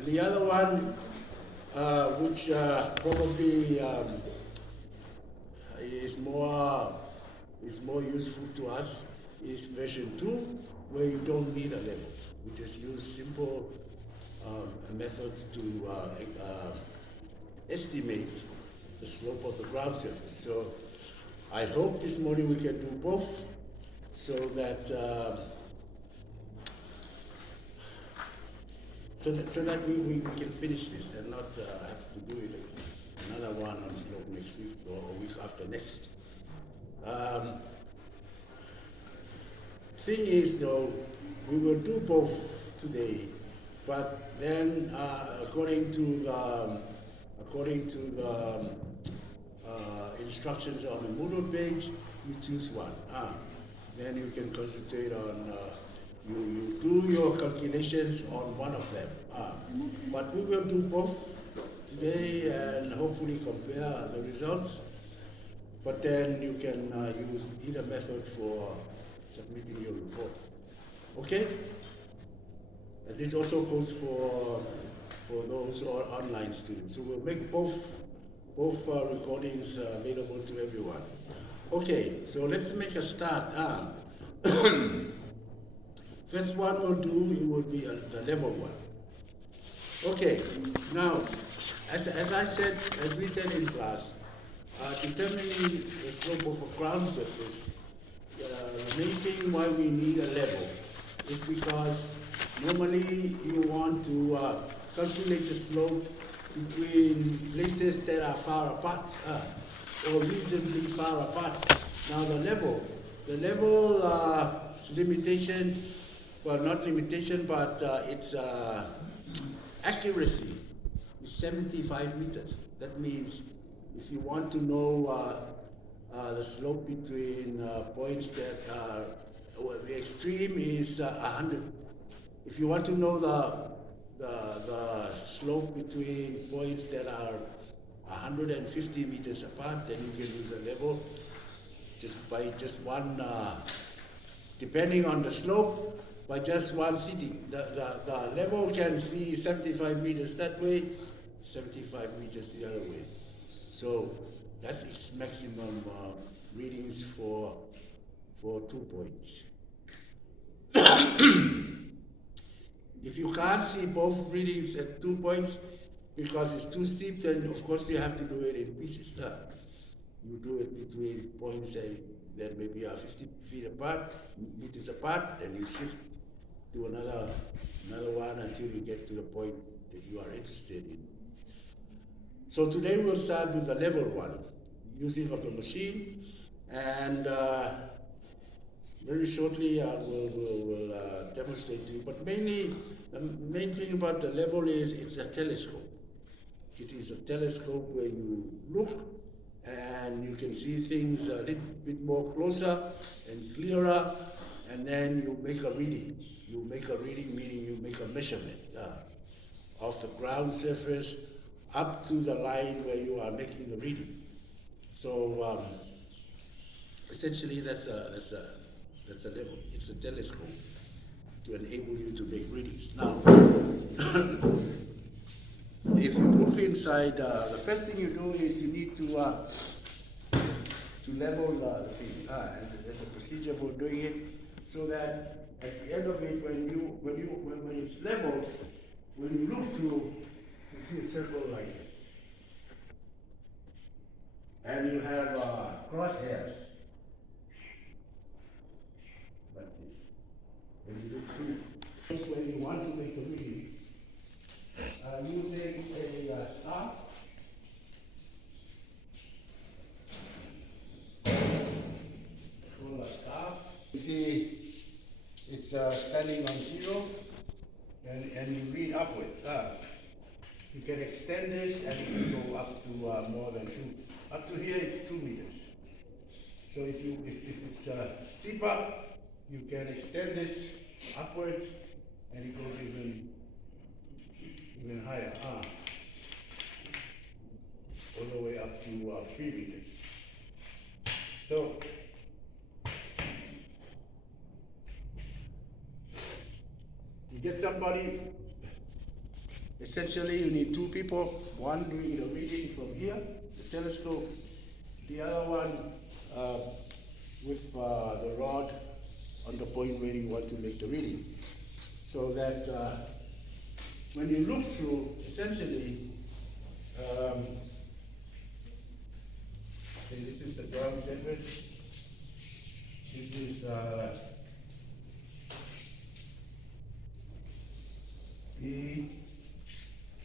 And the other one, which probably is more useful to us, is version 2, where you don't need a level. We just use simple methods to estimate the slope of the ground surface. So I hope this morning we can do both, so that we can finish this and not have to do it another one on slope next week or a week after next. Thing is, though, we will do both today, but then according to the instructions on the Moodle page, you choose one. Then you can concentrate on you do your calculations on one of them. But we will do both today and hopefully compare the results. But then you can use either method for submitting your report. Okay? And this also goes for those who are online students. So we'll make both recordings available to everyone. Okay, so let's make a start. First one we'll do, it will be the level one. Okay, now, as we said in class, determining the slope of a ground surface, the main thing why we need a level is because normally you want to calculate the slope between places that are far apart or reasonably far apart. Now the level limitation, well, not limitation, but its accuracy is 75 meters. That means if you want to know the slope between points that are, well, the extreme is 100. If you want to know the slope between points that are 150 meters apart, then you can use a level by just one, depending on the slope, by just one sitting. The level can see 75 meters that way, 75 meters the other way. So that's its maximum readings for 2 points. If you can't see both readings at 2 points because it's too steep, then of course you have to do it in pieces. You do it between points that maybe are 50 feet apart, meters apart, and you shift to another one until you get to the point that you are interested in. So today we'll start with the level one, using of the machine, and very shortly we'll demonstrate to you. But mainly, the main thing about the level is it's a telescope. It is a telescope where you look and you can see things a little bit more closer and clearer, and then you make a reading. You make a reading meaning you make a measurement of the ground surface up to the line where you are making the reading. So essentially that's a level. It's a telescope to enable you to make readings. Now, if you look inside, the first thing you do is you need to level the thing. And there's a procedure for doing it so that at the end of it, when it's leveled, when you look through, you see a circle like this. And you have crosshairs like this. When you look through, that's when you want to make a reading. Using a staff. It's called a staff. You see, it's standing on 0, and you read upwards. You can extend this and you can go up to more than 2. Up to here it's 2 meters. So if it's steeper, you can extend this upwards and it goes even higher. All the way up to 3 meters. So you get somebody Essentially, you need two people, one doing the reading from here, the telescope, the other one with the rod on the point where you want to make the reading. So that when you look through, essentially, this is the ground surface. This is B,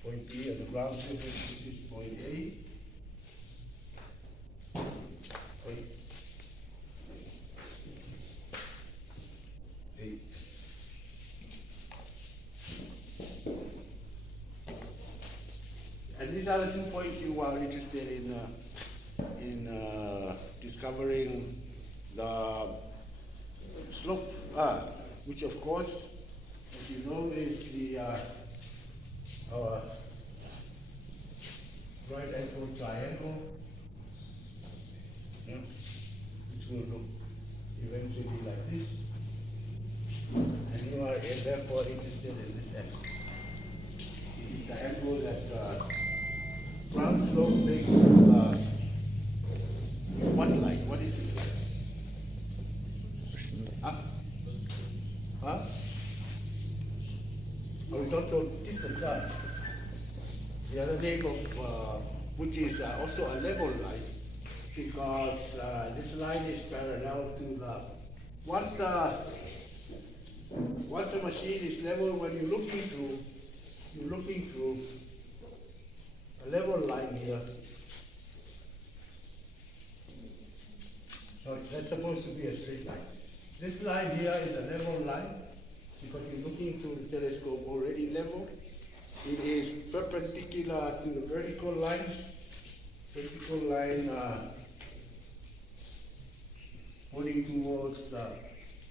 point B on the ground surface. This is point A. Point A. And these are the 2 points you are interested in discovering the slope, which of course, as you know, is the right angle triangle, which will look eventually like this. And you are therefore interested in this angle. It is the angle that ground slope makes with one line. What is this line? Horizontal distance. The other name of which is also a level line, because this line is parallel to the once the machine is level, when you're looking through a level line here. So that's supposed to be a straight line. This line here is a level line because you're looking through the telescope already level. It is perpendicular to the vertical line. Pointing towards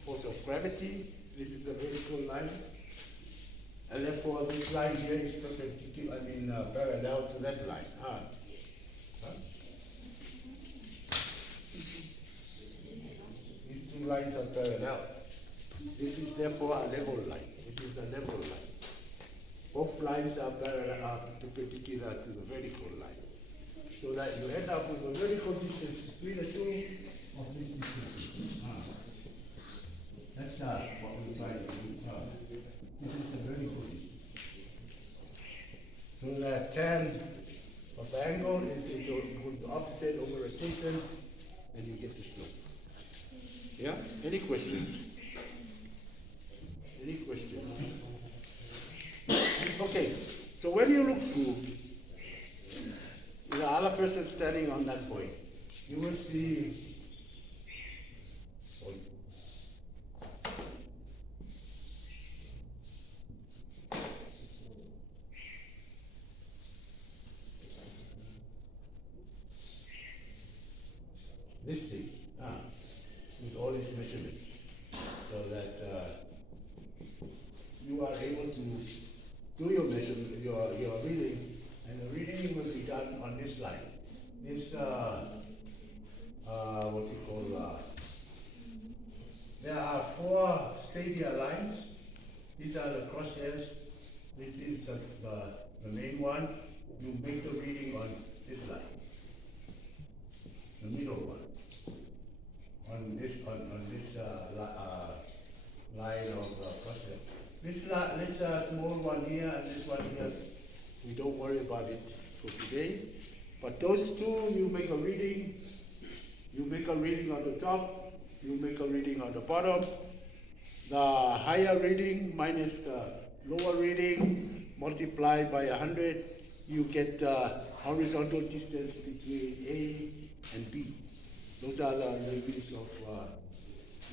force of gravity. This is a vertical line. And therefore this line here is perpendicular, parallel to that line. These two lines are parallel. This is therefore a level line. This is a level line. Both lines are parallel, perpendicular to the vertical line. So that you end up with a vertical distance between the two of this distance. That's what we're trying to do. This is the vertical distance. So that tan of the angle is the opposite over rotation, and you get the slope. Yeah? Any questions? Any questions? Okay, so when you look through, the other person standing on that point, you will see this thing with all its measurements, so that you are able to do your measurement, your reading, and the reading will be done on this line. This there are 4 stadia lines. These are the crosshairs. This is the main one. You make the reading on this line, the middle one. On this line of crosshair. This small one here and this one here, we don't worry about it for today. But those two, you make a reading. You make a reading on the top. You make a reading on the bottom. The higher reading minus the lower reading multiplied by 100, you get the horizontal distance between A and B. Those are the readings of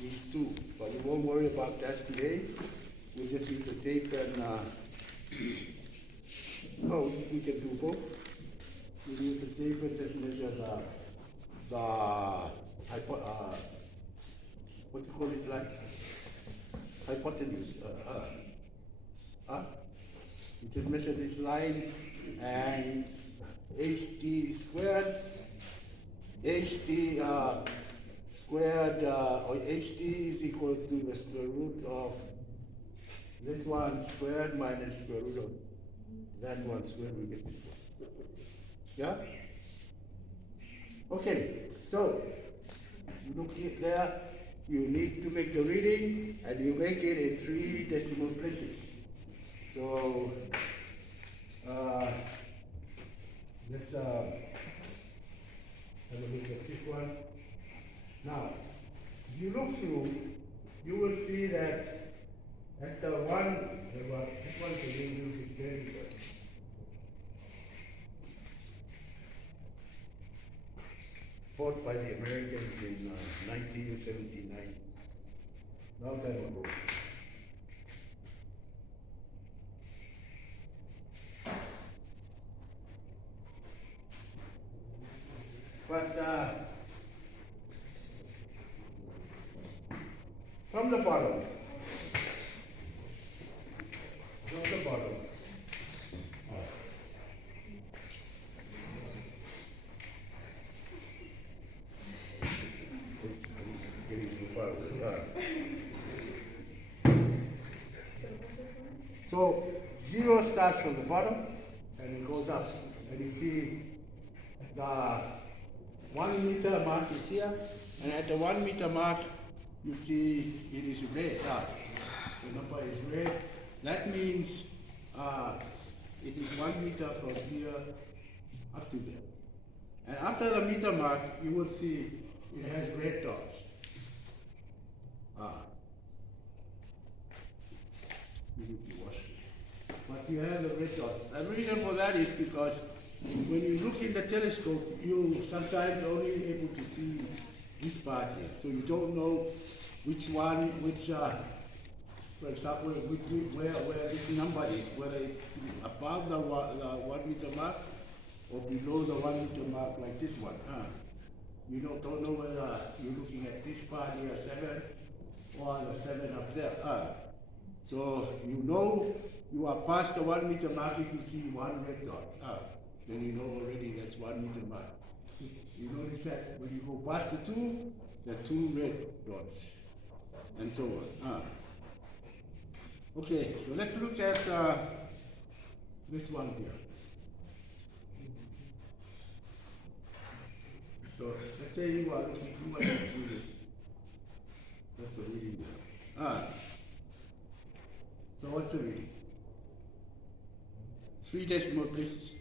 these two. But we won't worry about that today. We'll just use the tape and we can do both. We'll use the tape and just measure the what do you call this line? Hypotenuse. You just measure this line and HD squared. HD squared, or HD is equal to the square root of this one squared minus square root of That one's where we get this one. Yeah? Okay, so you look it there, you need to make the reading and you make it in 3 decimal places. So let's have a look at this one. Now, if you look through, you will see that at the one, this one's a little bit very good. Fought by the Americans in 1979. Long time ago. But from the bottom, getting too far with So 0 starts from the bottom and it goes up. And you see the 1 meter mark is here, and at the 1 meter mark you see it is red. The number is red. That means it is 1 meter from here up to there. And after the meter mark, you will see it has red dots. You need to wash it. But you have the red dots. The reason for that is because when you look in the telescope, you sometimes only able to see this part here. So you don't know which one, for example, where this number is, whether it's above the 1 meter mark or below the 1 meter mark, like this one. You don't know whether you're looking at this part here, 7, or the 7 up there. So you know you are past the 1 meter mark if you see one red dot. Then you know already that's 1 meter mark. You notice that when you go past the 2, there are 2 red dots, and so on. Okay, so let's look at this one here. So let's say you are looking too much into this. That's the reading there. So what's the reading? 3 decimal places.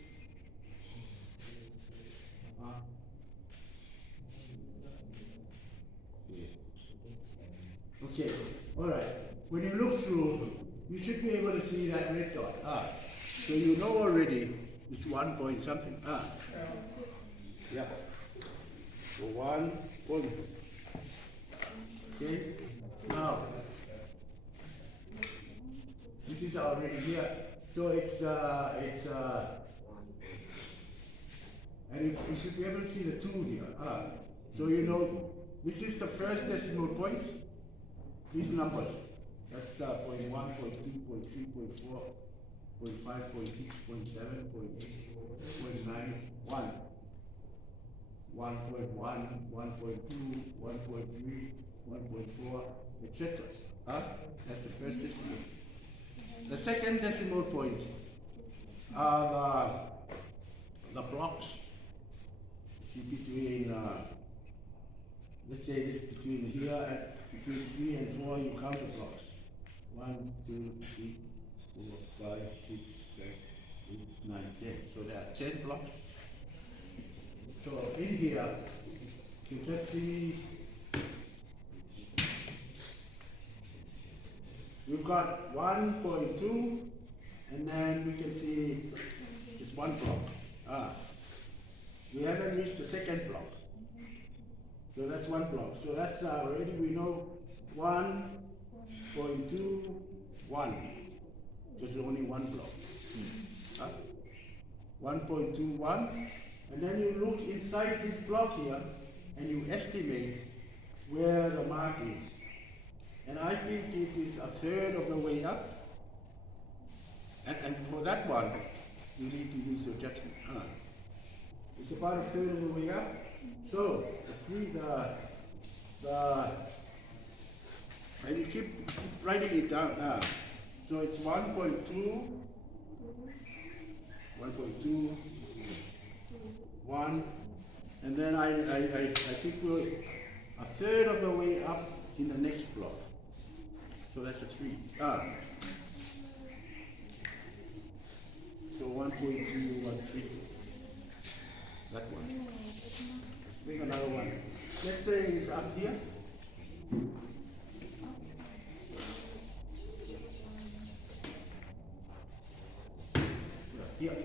Okay, all right. When you look through, you should be able to see that red dot. So you know already it's 1 point something. Yeah. So 1 point. Okay. Now, this is already here. So it's and you should be able to see the 2 here. So you know this is the first decimal point. These numbers, that's 0.1, 0.2, 0.3, 0.4, 0.5, 0.6, 0.7, 0.8, 0.9, 1, 1.1, 1.2, 1.3, 1.4, etc. That's the first decimal. The second decimal point are the blocks. See, between, let's say this between here and between 3 and 4, you count the blocks. 1, 2, 3, 4, 5, 6, 7, 8, 9, 10. So there are 10 blocks. So in here, you can see we've got 1.2, and then we can see just 1 block. We haven't reached the second block. So that's 1 block. So that's already we know 1.2, 1. Just only 1 block. 1.21. And then you look inside this block here and you estimate where the mark is. And I think it is a third of the way up. And for that one, you need to use your judgment. It's about a third of the way up. So and you keep writing it down. So it's 1.2, in the next block. So that's a 3. So 1.213. That one. Let's make another one. Let's say it's up here. Here.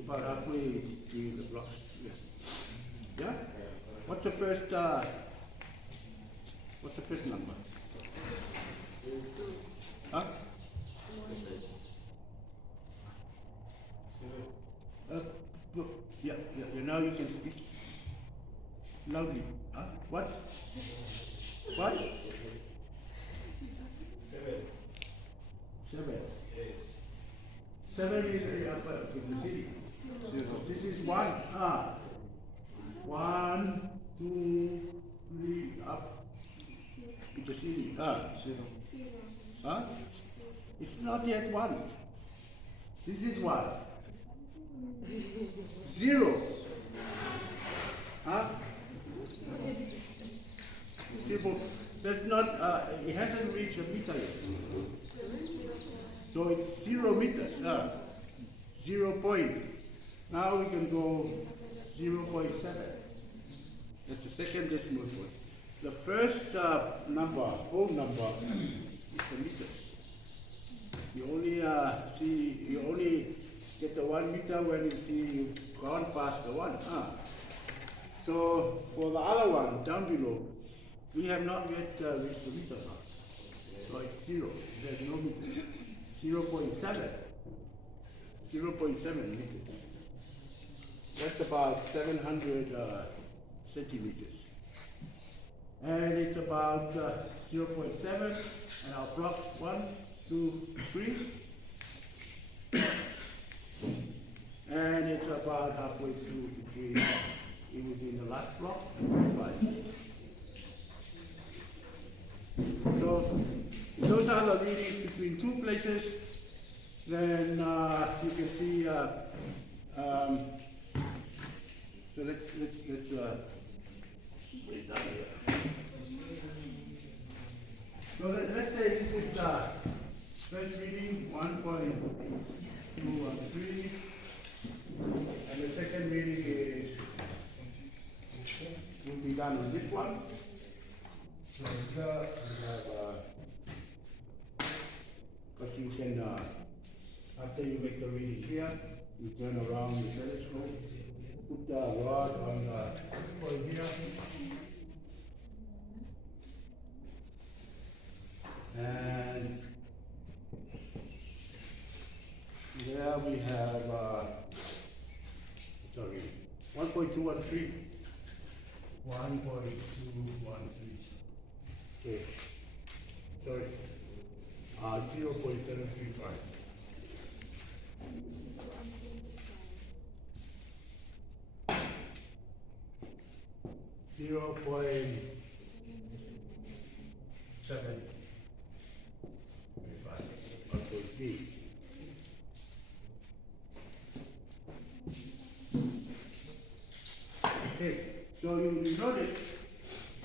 About halfway through the blocks. Yeah? What's the first number? Huh? Yeah, now you can speak loudly. Huh? What? What? 7. 7. Yes. 7 is the upper city. This is 1. 1, 2, 3, up to the city. Huh? It's not yet 1. This is 1. 0. Huh? Simple. That's not, it hasn't reached a meter yet. So it's 0 meters. 0 point. Now we can go 0.7. That's the second decimal point. The first number, whole number, is the meters. You only get the 1 meter when you see you've gone past the 1. So for the other one down below, we have not yet reached the meter mark. So it's 0. There's no meter. 0.7. 0.7 meters. That's about 700 centimeters. And it's about 0.7, and our blocks 1, 2, 3. And it's about halfway through between, it was in the last block, and 5. So those are the readings between 2 places. Then you can see, so let's wait down here. So let's say this is the first reading, 1.213, and the second reading is will be done on this one. So here we have, because you can, after you make the reading here, you turn around the telescope, put the rod on the point here, and there we have, 1.213. 1.213. Okay. Sorry. 0.735. Zero point seven five. Okay, B. Okay, so you notice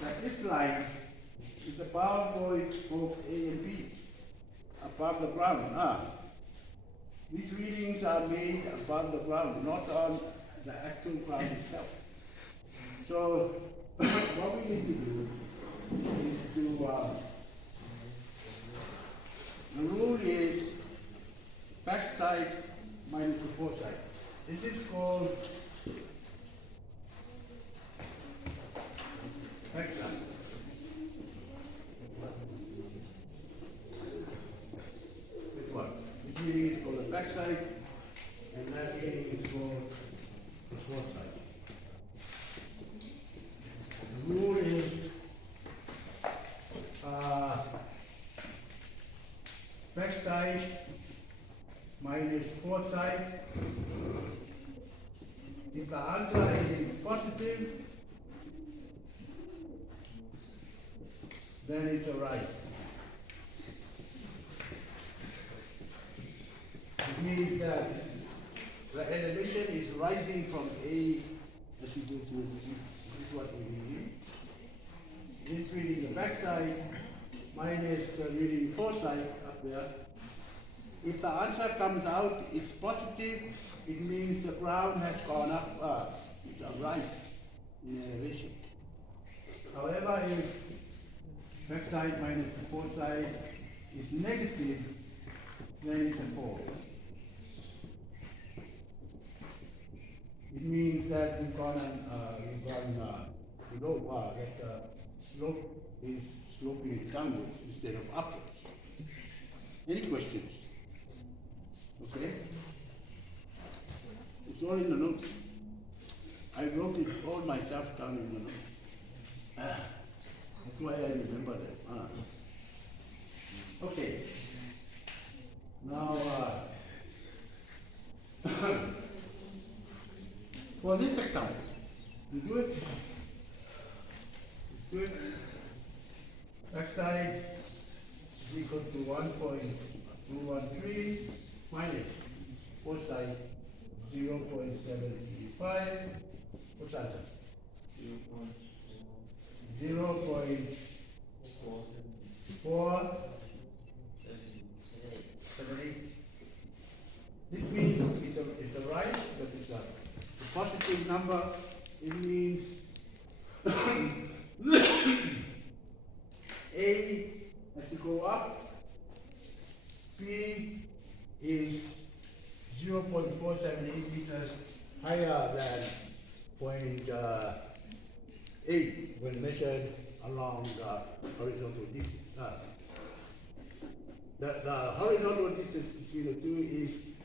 that this line is about going both A and B above the ground. These readings are made above the ground, not on the actual ground itself. So what we need to do is to, the rule is backside minus the foresight. This is called backside. This one. This reading is called the backside, and that reading is called the foresight. The rule is backside minus foresight. If the answer is positive, then it's a rise. It means that the elevation is rising from A as you go to B. This is what we mean. this reading the backside minus the reading foresight up there. If the answer comes out, it's positive, it means the ground has gone up, it's a rise in elevation. However, if backside minus the foresight is negative, then it's a fall. It means that we've gone below, that the slope is sloping downwards instead of upwards. Any questions? Okay? It's all in the notes. I wrote it all myself down in the notes. That's why I remember that. Okay. Now, for this example, you do it. Let's do it. Backside is equal to 1.213 minus foresight 0.735. What's the answer? 0.478. This means it's a rise, but it's a positive number. It means A has to go up. B is 0.478 meters higher than 0.8 when measured along the horizontal distance. The horizontal distance between the two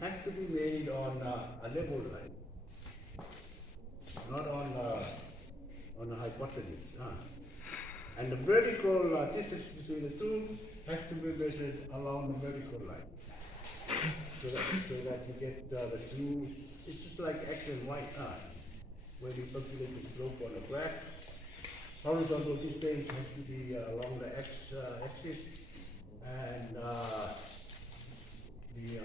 has to be made on a level line, not on a hypotenuse. And the vertical distance between the two has to be measured along the vertical line, so that you get the two. It's just like X and Y. When you calculate the slope on a graph, horizontal distance has to be along the X axis, and the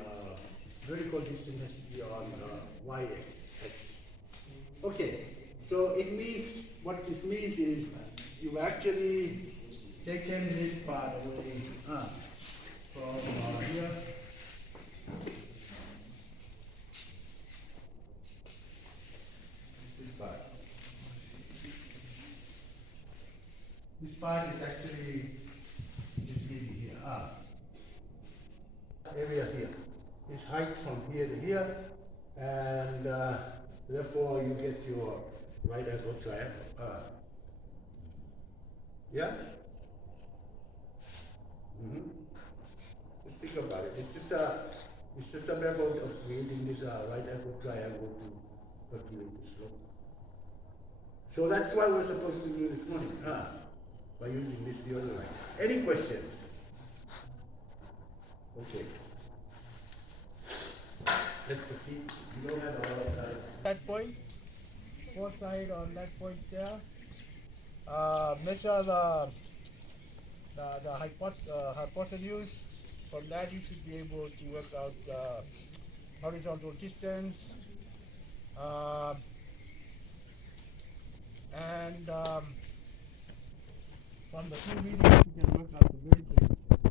vertical distance has to be on the Y axis. Okay, so it means, what this means is you've actually taken this part away from here. This part. This part is actually this reading here. Area here. This height from here to here, and therefore you get your right angle triangle. Yeah? Just think about it. It's just a method of creating this right angle triangle to calculate the slope. So that's why we're supposed to do this morning, by using this theory. Any questions? Okay. Let's proceed. You don't have a lot of time. That point, foresight on that point there. Measure the hypotenuse. From that, you should be able to work out the horizontal distance. And from the two readings, you can work out the vertical distance.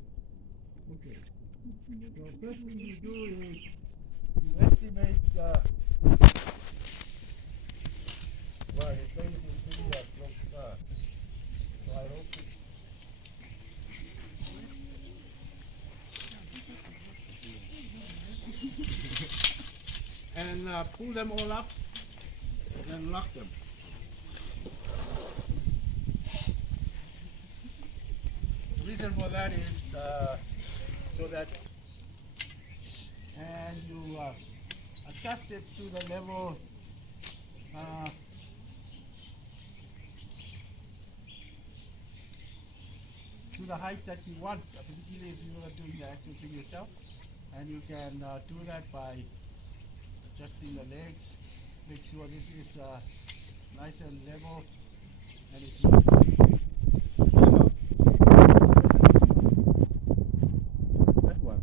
Okay. So first thing you do is you estimate well, it's going to be pretty close. So I hope and pull them all up and then lock them. The reason for that is so that, and you adjust it to the level to the height that you want, particularly if you are doing the actual thing yourself. And you can do that by adjusting the legs, make sure this is nice and level, and it's that one.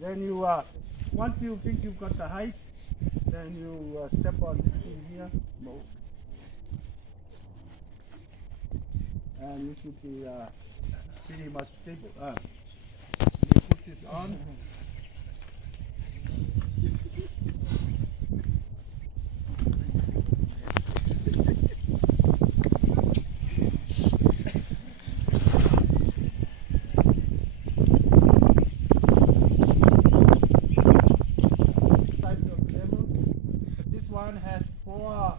Then you, once you think you've got the height, then you step on this thing here, move. And you should be pretty much stable. You put this on. This one has four.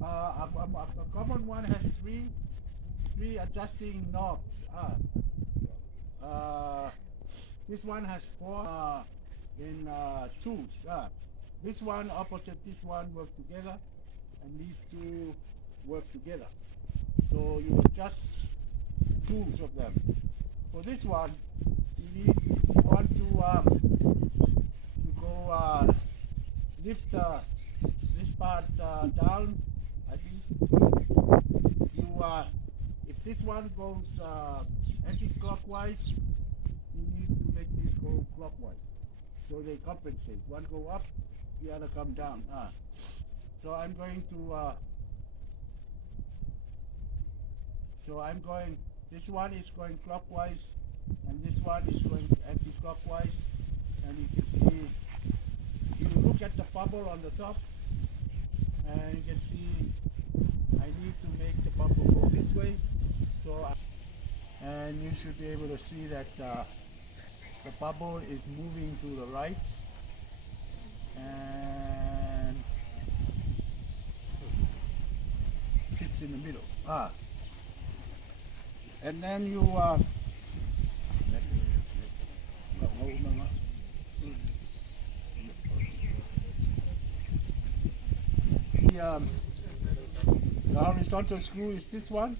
A common one has three adjusting knobs. This one has four in twos. This one opposite this one work together, and these two work together. So you adjust twos of them. For this one, you need, if you want to go lift this part down, I think you if this one goes anti-clockwise, you need to make this go clockwise, so they compensate. One go up, the other come down. So I'm going to this one is going clockwise, and this one is going anti-clockwise, and you can see, you look at the bubble on the top, and you can see I need to make the bubble go this way, and you should be able to see that the bubble is moving to the right, and sits in the middle. And then you the horizontal screw is this one,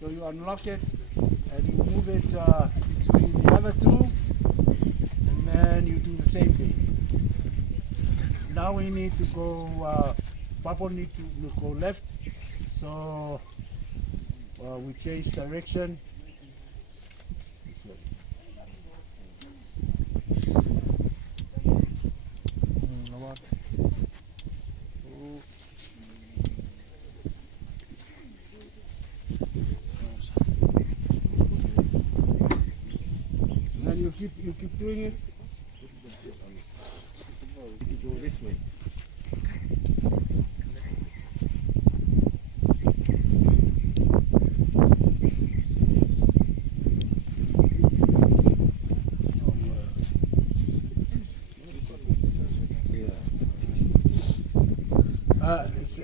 so you unlock it and you move it between the other two, and then you do the same thing. Now we need to go, bubble need to go left, so we change direction. You keep doing it. You go this way.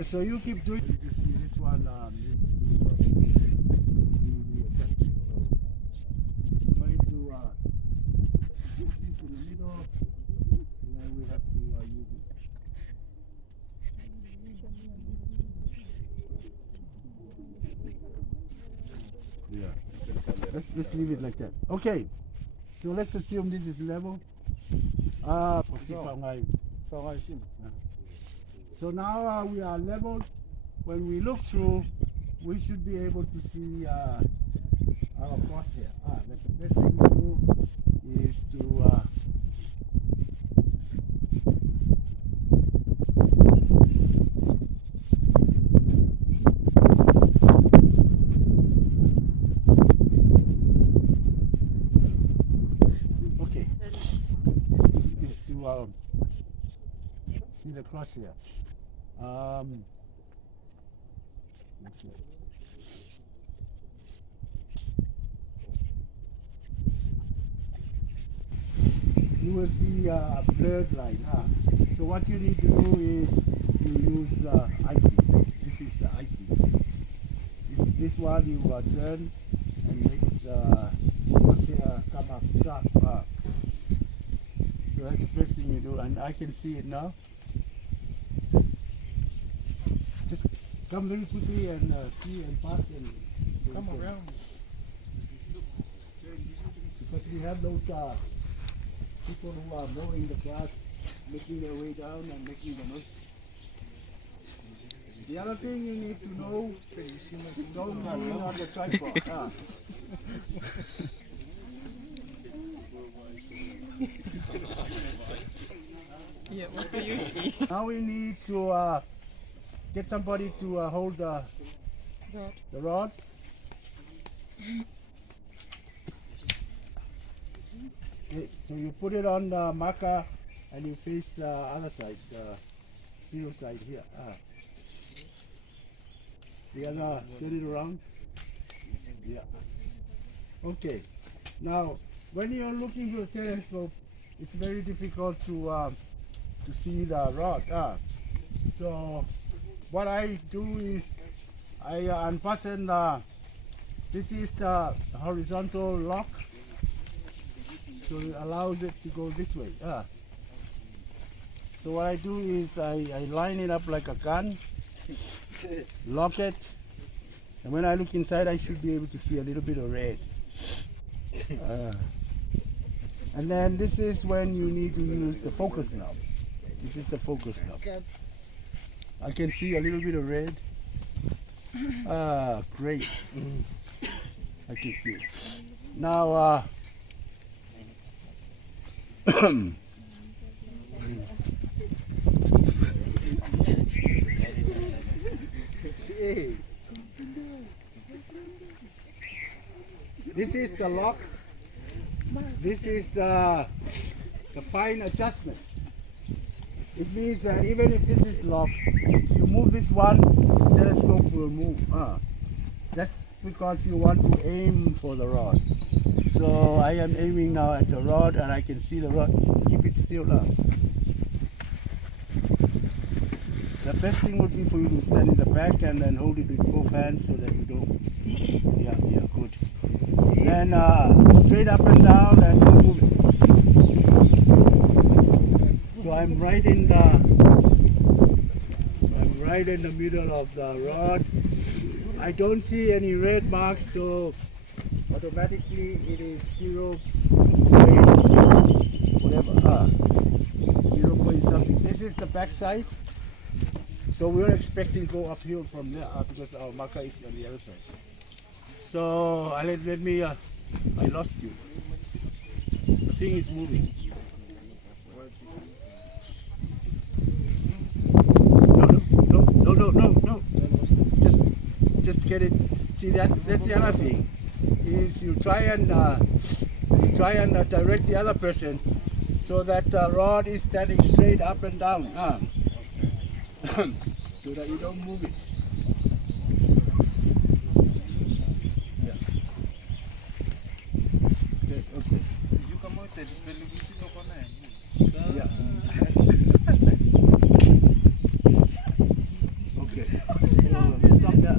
So you keep doing. You can see this one needs to be adjusted. So I'm going to put this in the middle, and then we have to use it. Yeah. Let's leave it like that. Okay. So let's assume this is level. So now we are level. When we look through, we should be able to see our crosshair. The best thing to do is to okay. Is to see the crosshair. Okay. You will see a blurred line. So what you need to do is you use the eyepiece. This is the eyepiece. This one you turn and make the crosshair come up sharp. So that's the first thing you do, and I can see it now. Just come very quickly and see and pass and come around. Because we have those people who are mowing the grass, making their way down and making the noise. The other thing you need to know, don't lean on the tripod. Yeah, what do you see? Now we need to get somebody to hold the rod. Okay, so you put it on the marker and you face the other side, the 0 side here. The other, turn it around. Yeah. Okay. Now, when you're looking through the telescope, it's very difficult to see the rod. So, what I do is I unfasten. This is the horizontal lock, so it allows it to go this way. So what I do is I line it up like a gun, lock it, and when I look inside, I should be able to see a little bit of red. And then this is when you need to use the focus knob. This is the focus knob. I can see a little bit of red. Great. I can see it. Now, this is the lock. This is the fine adjustment. It means that even if this is locked, if you move this one, the telescope will move. That's because you want to aim for the rod. So I am aiming now at the rod and I can see the rod. Keep it still up. The best thing would be for you to stand in the back and then hold it with both hands so that you don't. Yeah, good. Then straight up and down and don't move it. So I'm right in the middle of the rod. I don't see any red marks, so automatically it is 0 whatever. 0 point something. This is the back side. So we're expecting to go uphill from there because our marker is on the other side. So let me. I lost you. The thing is moving. No. Just get it. See that's the other thing. Is you try and direct the other person so that the rod is standing straight up and down. So that you don't move it. Yeah. Okay. Yeah. Okay. So stop there.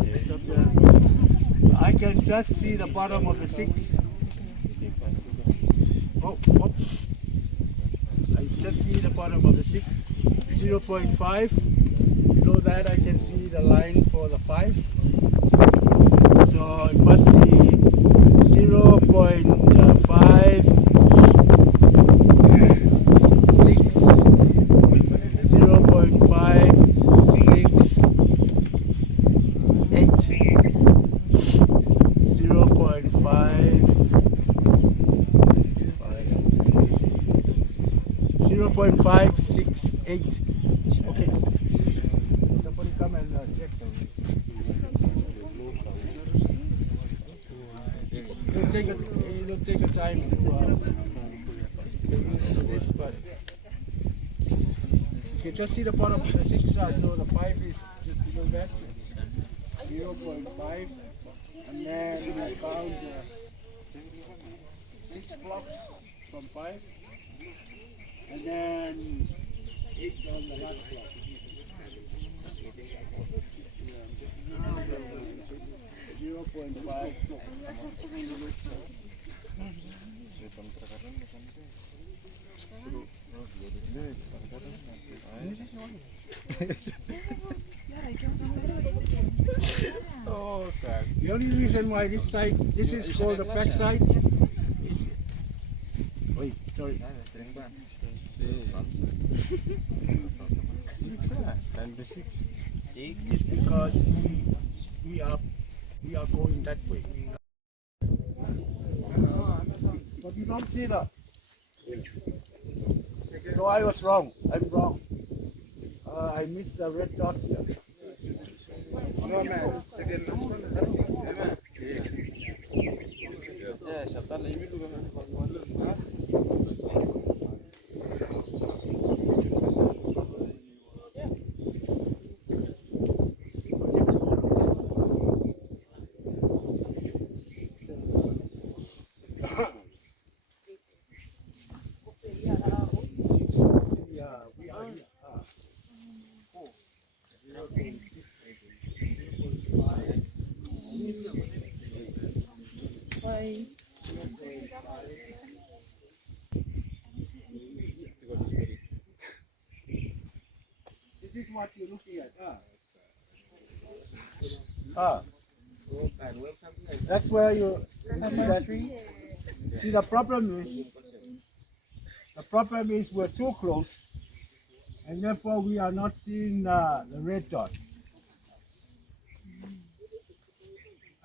So I can just see the bottom of the 6. Oh. I just see the bottom of the 6. 0.5. Below that I can see the line for the 5. So it must be 0.5, 6, 0.5, 6, 8, 0.568. Okay. Somebody come and check. It'll take a time to get used to this, but you can just see the bottom of the 6, so the 5 is just below that. 0.5, and then I found 6 blocks from 5, and then 8 on the last block. 0.5. The only reason why this is called the back side is. Wait, sorry. It's because we are going that way. But you don't see that. So So I was wrong. I'm wrong. I missed the red dot here. No man, second man. Yeah, chapter limit to Yeah, we are here. This is what you're looking at. That's where you see that. See, the problem is we're too close, and therefore we are not seeing the red dot.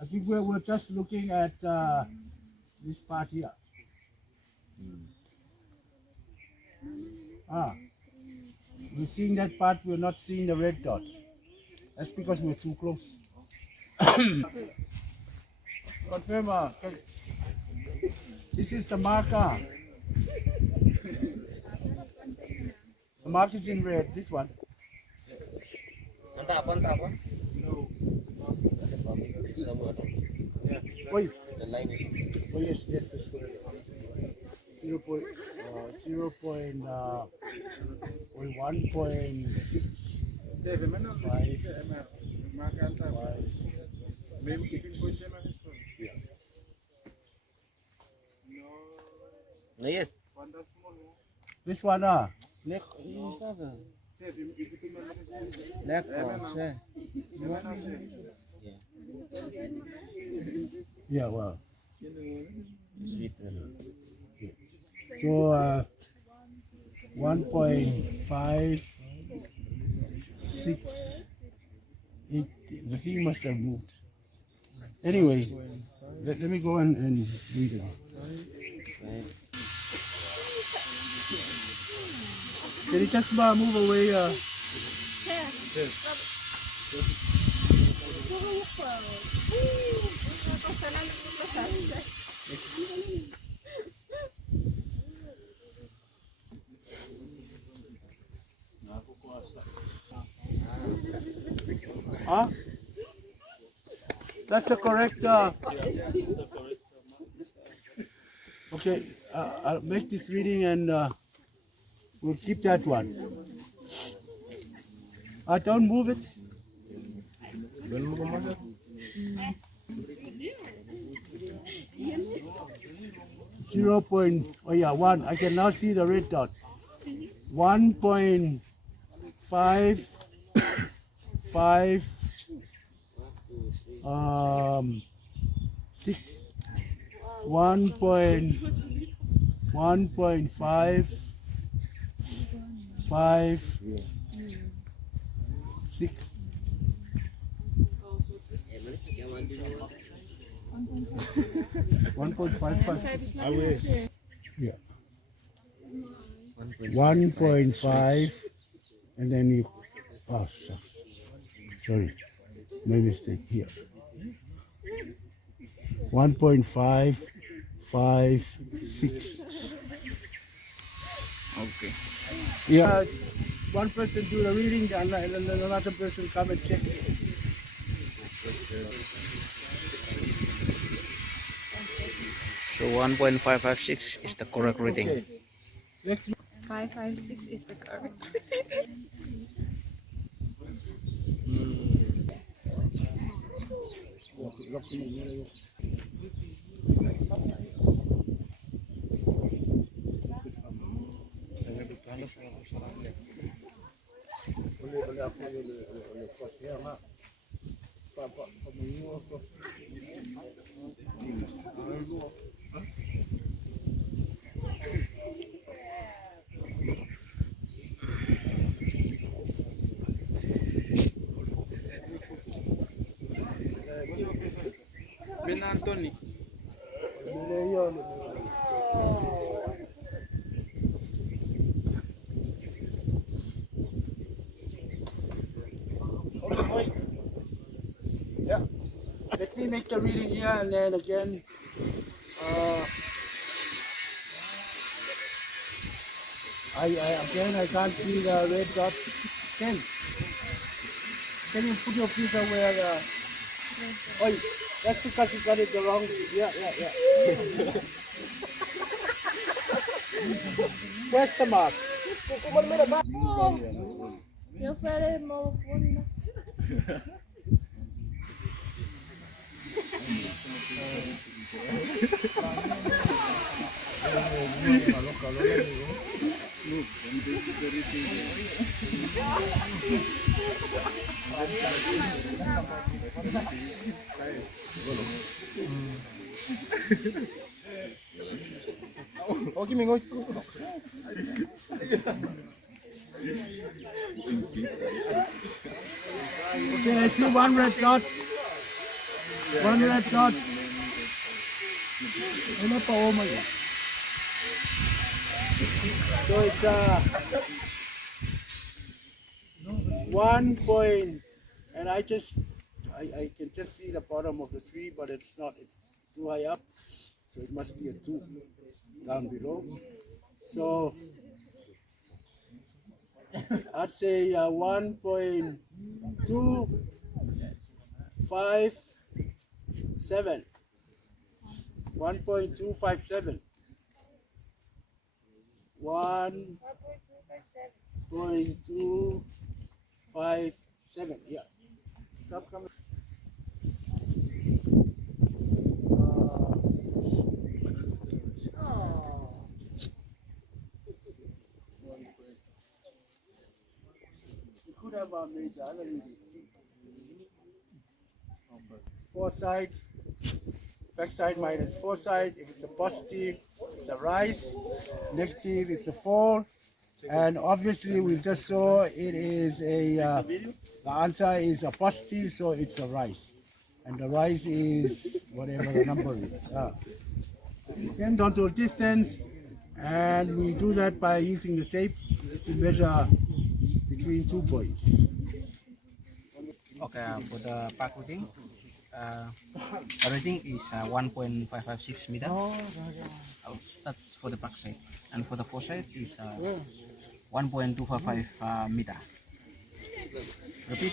I think we're just looking at this part here. We're seeing that part, we're not seeing the red dot. That's because we're too close. Confirm, this is the marker. The mark is in red, this one. Oi. the line is Oh yes, that's correct. 0.6. Iya. This one, Lek Lek yeah, well. So 1.568. The thing must have moved. Anyway, let me go and read it. Can you just move away? Huh? That's the correct. Okay, I'll make this reading and we'll keep that one. Don't move it. 1. I can now see the red dot. 1.55 6 1.5 5 6 1.55. Yeah. 1.5 and then you sorry, my mistake here. 1.556. Okay. Yeah. One person do the reading and then another person come and check it. So 1.556 is the correct reading. Okay. Next. 556 is the correct. Ben Anthony. make the reading here, and then again, I can't see the red dot. Can you put your finger where the? Oh, that's because you got it the wrong. Yeah. Where's the mark? Eu falei mal fundo. Okay, I see one red dot. One red dot. Oh my God. So it's 1 point, and I can just see the bottom of the 3, but it's not. It's too high up, so it must be a 2 down below. So I'd say 1.257. 1.257. 1.257. Yeah. Stop coming. We could have made the other reading. Foresight, backside minus foresight. If it's a positive, it's a rise. Negative, it's a fall. And obviously, we just saw it is the answer is a positive, so it's a rise. And the rise is whatever the number is. Again, down to a distance, and we do that by using the tape to measure between 2 points. Okay, for the park routing, the rating is 1.556 meter. That's for the back side. And for the foresight is 1.255 meter. Repeat,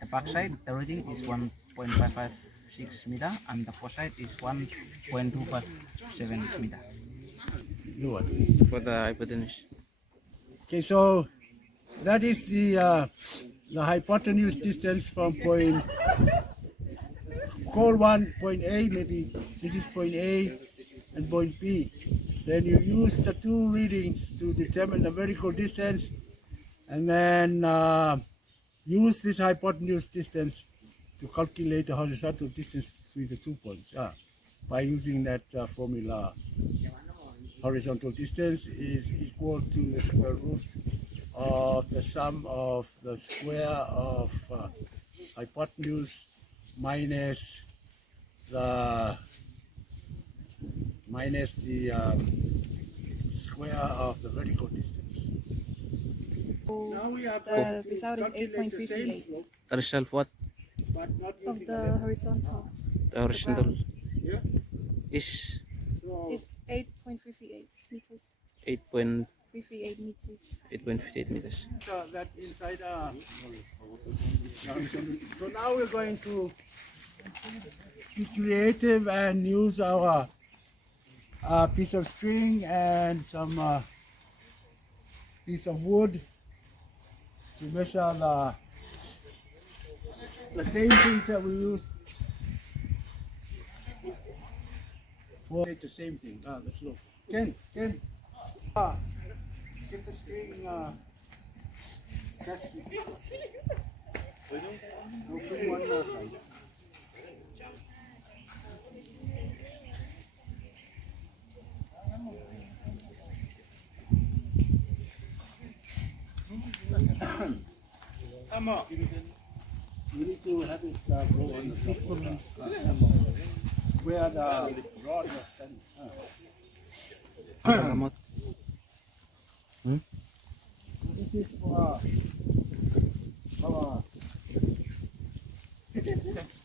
the back side, the rating is 1.556 meter, and the foresight is 1.257 meter. For the hypotenuse. Okay, so that is the hypotenuse distance from point, call one point A, maybe this is point A and point B. Then you use the 2 readings to determine the vertical distance, and then use this hypotenuse distance to calculate the horizontal distance between the 2 points by using that formula. Horizontal distance is equal to the square root of the sum of the square of hypotenuse minus the square of the vertical distance. Now we have The result is 8.58 The result what? but not of using the horizontal. The horizontal yeah. is So It's 8.58 meters. 8.58 8.58 meters. meters. that inside. So now we're going to be creative and use our piece of string and some piece of wood to measure the same things that we use for the same thing. Let's look. Ken, get the string. Catch me. So put one side. You need to have it go on the top of where the rod was standing. Gamot. This is for our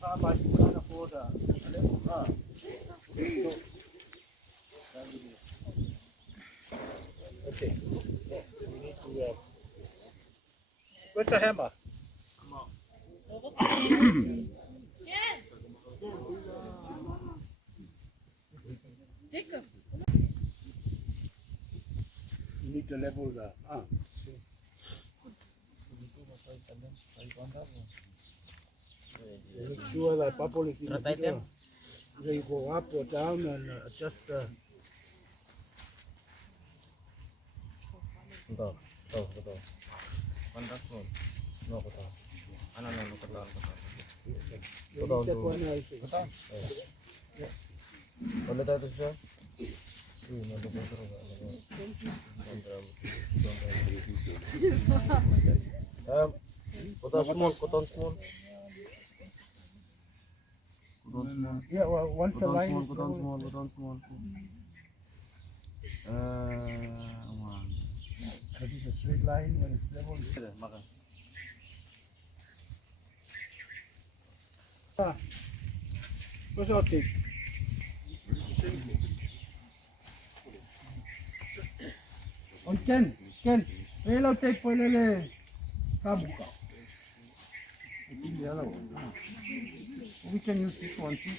farmers who can't afford for the level. Okay. We need to. Where's the hammer? You need to level the. Make sure that bubble is in the middle. Either you go up or down and adjust the. Release that one, I see. Yeah, well, once the line is level, because it's a straight line when it's level. What's our take? On Ken, hello take for lele kabuka. I think the other one. We can use this one too.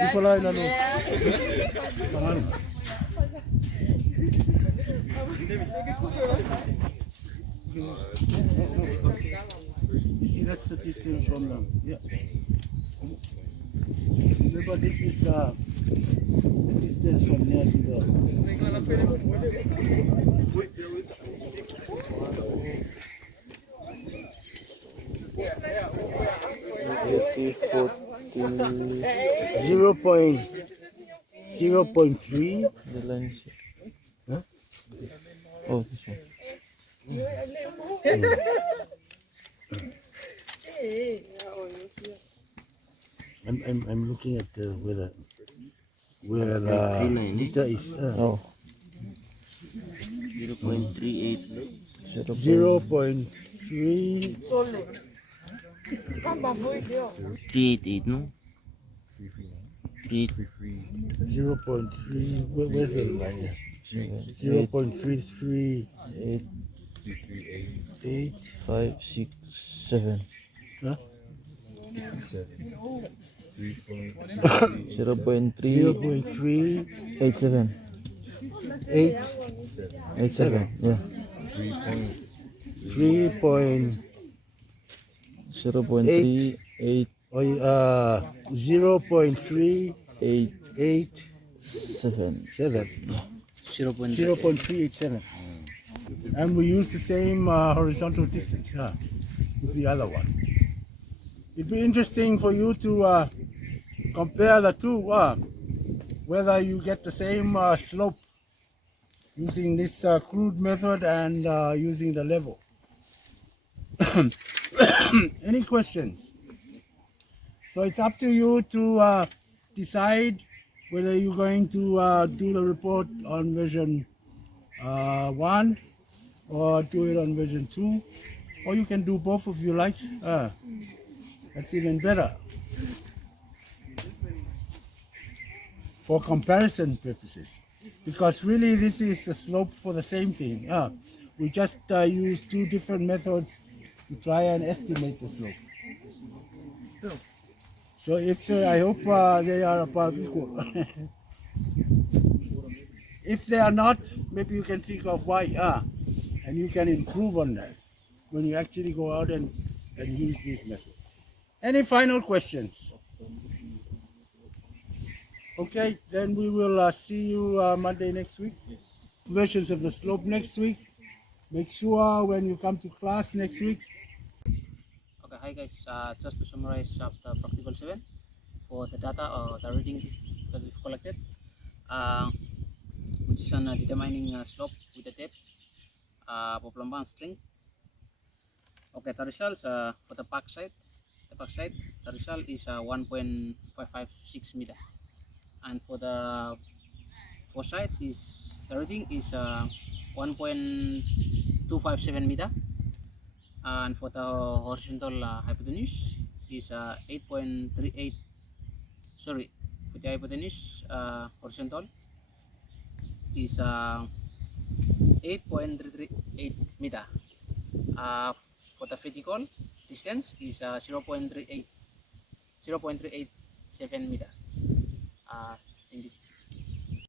Nikolai lalo. Mahal. You see, that's the distance from them. Yeah. Remember, this is the distance from there to the. 0.3. The line is Huh? oh, this one. I'm looking at where the meter is. Oh. 0.38. 0.3. 388, no? 3. 0.3. Where's the line? 0.338. 5, 6, 7. Huh? 0.3, 0.387. 87. Yeah. 3.8. 0.3, 8, 0.387. 7. 0.387. And we use the same horizontal distance with the other one. It'd be interesting for you to compare the two, whether you get the same slope using this crude method and using the level. Any questions? So it's up to you to decide whether you're going to do the report on version 1 or do it on version 2, or you can do both if you like. That's even better for comparison purposes, because really this is the slope for the same thing. We just use two different methods to try and estimate the slope. So if I hope they are about equal. If they are not, maybe you can think of why, and you can improve on that when you actually go out and use this method. Any final questions? Okay, then we will see you Monday next week. Versions of the slope next week. Make sure when you come to class next week. Okay, hi guys. Just to summarize the practical 7 for the data or the reading that we've collected, which is on determining slope with the tape, Poplomban string. Okay, the results for the back side, the result is 1.556 meter. and for the foresight is the rating is 1.257 meter, and for the horizontal hypotenuse is 8.38. Sorry, for the hypotenuse horizontal is 8.338 meter. For the vertical distance is 0.387 meter.